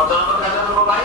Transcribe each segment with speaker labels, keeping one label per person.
Speaker 1: কত নম্বর কাজ নম্বর ভাই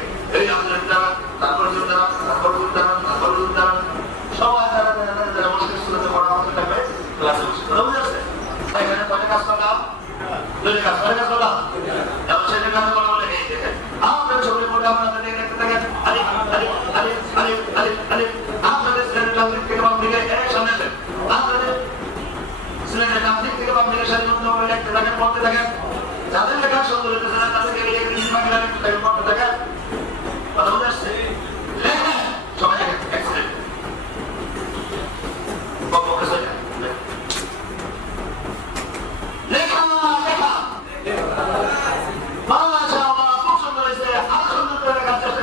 Speaker 1: থাকেন পড়তে থাকেন। যাদের লেখা সুন্দর হইতেছে না, তাদেরকে লিখে ইংলিশ বাংলা পড়তে থাকেন। কথা সবাই লেখেন। লেখা লেখা। খুব সুন্দর হয়েছে। আরও সুন্দর করে লেখার চেষ্টা